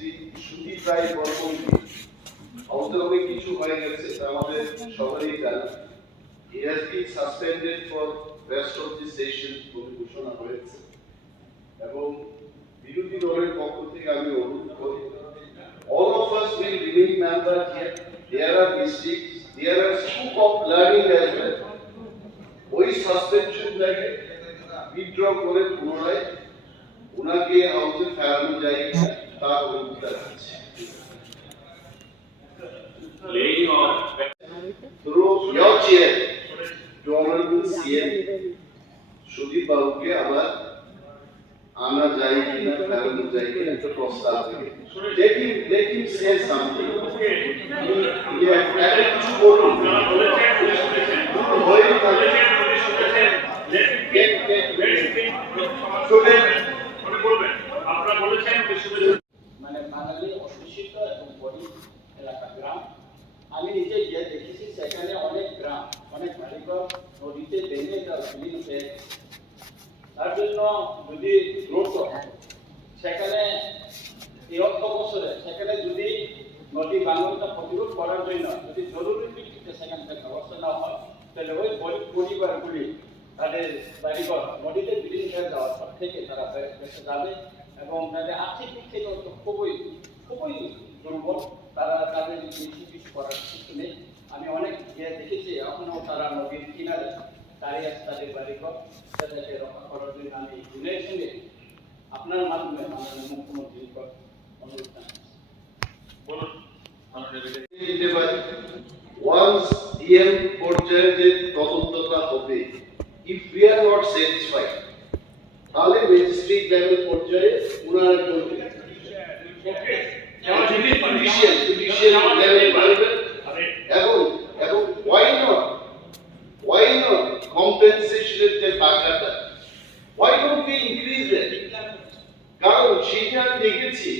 sudip অনেক কিছু হয়ে গেছে আমাদের সবারই জানা। He has been suspended for rest of the session বলে ঘোষণা হয়েছে এবং বিরোধী দলের পক্ষ থেকে আমি অনুরোধ করি all of us will remain members here. There are mistakes, there are scope of learning as well. ওই সাসপেনশনটাকে withdraw করে পুনরায় ওনাকে হাউসে ফেরানো যায় তা অনুরোধ আছে। Laying on through your chair to honorable CM Sudip বাবুকে আবার আনা যায় কিনা ফেরানো যায় কিনা একটা প্রস্তাব let him say something. কিছু বলুন মানে বাঙালি অশোষিত এবং গরিব এলাকা গ্রাম। আমি নিজে গিয়ে দেখেছি সেখানে অনেক গ্রাম অনেক বাড়িঘর নদীতে ভেঙে তার বিলীন হয়ে গেছে। তার জন্য যদি দ্রুত সেখানে এই অর্থ বছরে সেখানে যদি নদী ভাঙনটা প্রতিরোধ করার জন্য যদি জরুরি ভিত্তিতে সেখান থেকে ব্যবস্থা নেওয়া হয় তাহলে ওই গরিব পরিবারগুলি তাদের বাড়িঘর নদীতে বিলীন হয়ে যাওয়ার পর থেকে তারা বেঁচে যাবে এবং তাদের আর্থিক দিক থেকে খুবই খুবই দুর্বল। তারা তাদের বেশি কিছু করার কিছু নেই। আমি অনেক গিয়ে দেখেছি এখনও তারা নদীর কিনারে দাঁড়িয়ে আছে তাদের বাড়িঘর সেটাকে রক্ষা করার জন্য আমি দিনের সঙ্গে আপনার মাধ্যমে মাননীয় মুখ্যমন্ত্রী অনুরোধ জানাচ্ছি। once DM পর্যায়ে যে তদন্তটা হবে if we are not satisfied তাহলে ম্যাজিস্ট্রেট লেভেল পর্যায়ে পুনরায় করবে জুডিশিয়াল লেভেল করবে এবং why not compensation এর টাকাটা why don't we increase that কারণ সেটা আমি দেখেছি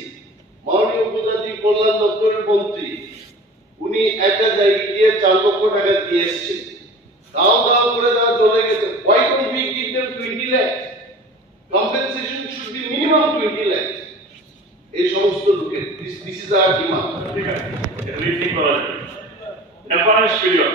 মাননীয় উপজাতি কল্যাণ দপ্তরের মন্ত্রী উনি একটা জায়গায় গিয়ে 4 লক্ষ টাকা দিয়ে এসেছেন দাও করে দেওয়া চলে গেছে why don't we give them 20 lakh compensation should be minimum 20 lakh এই সমস্ত লোকের this is our demand ঠিক আছে রিথিং করা যাবে এফআরএস পিরিয়ড